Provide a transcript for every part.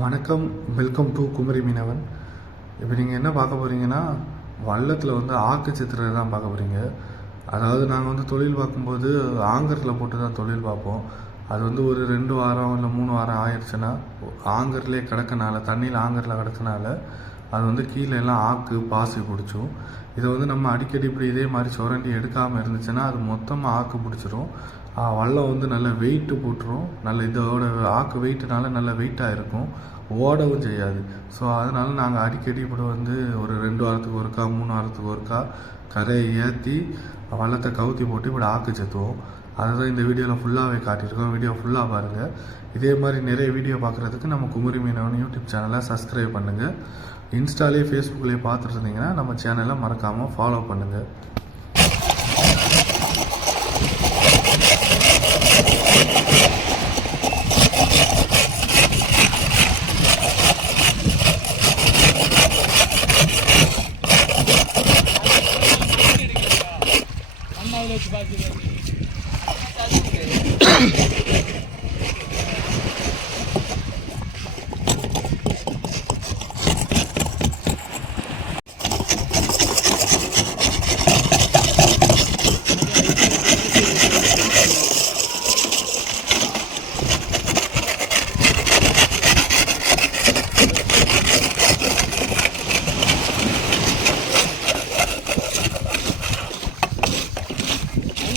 வணக்கம். Welcome to Kumari மீனவன். இப்போ நீங்கள் என்ன பார்க்க போகிறீங்கன்னா வள்ளத்தில் வந்து ஆக்கு சித்திரை தான் பார்க்க போகிறீங்க அதாவது நாங்கள் வந்து தொழில் பார்க்கும்போது ஆங்கரில் போட்டு தான் தொழில் பார்ப்போம். அது வந்து ஒரு ரெண்டு வாரம் இல்லை மூணு வாரம் ஆயிடுச்சுன்னா ஆங்கர்லேயே கிடக்கனால தண்ணியில் ஆங்கரில் கிடக்கனால அது வந்து கீழே எல்லாம் ஆக்கு பாசி பிடிச்சும் இதை வந்து நம்ம அடிக்கடி இப்படி இதே மாதிரி சுரண்டி எடுக்காமல் இருந்துச்சுன்னா அது மொத்தமாக ஆக்கு பிடிச்சிரும். வல்லம் வந்து நல்ல வெயிட்டு போட்டுரும். நல்ல இதோட ஆக்கு வெயிட்டுனால நல்ல வெயிட்டாக இருக்கும். ஓடவும் செய்யாது. ஸோ அதனால் நாங்கள் அடிக்கடி இப்படி வந்து ஒரு ரெண்டு வாரத்துக்கு ஒருக்கா மூணு வாரத்துக்கு ஒருக்கா கரையை ஏற்றி வள்ளத்தை கவுத்தி போட்டு இப்படி ஆக்கு செத்துவோம். அதுதான் இந்த வீடியோவில் ஃபுல்லாகவே காட்டியிருக்கோம். வீடியோ ஃபுல்லாக பாருங்கள் இதே மாதிரி நிறைய வீடியோ பார்க்குறதுக்கு நம்ம குமரி மீனவன் யூடியூப் சேனலை சப்ஸ்கிரைப் பண்ணுங்கள் இன்ஸ்டாலே ஃபேஸ்புக்லேயே பார்த்துட்டு இருந்தீங்கன்னா நம்ம சேனலை மறக்காமல் ஃபாலோ பண்ணுங்கள்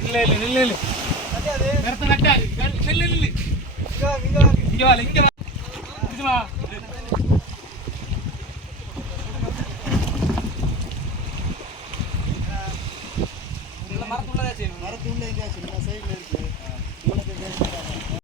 இல்ல இல்ல இல்ல இல்ல நிறுத்த நட்டா இங்க வாங்க இங்க வாங்க இங்க வா இங்க வா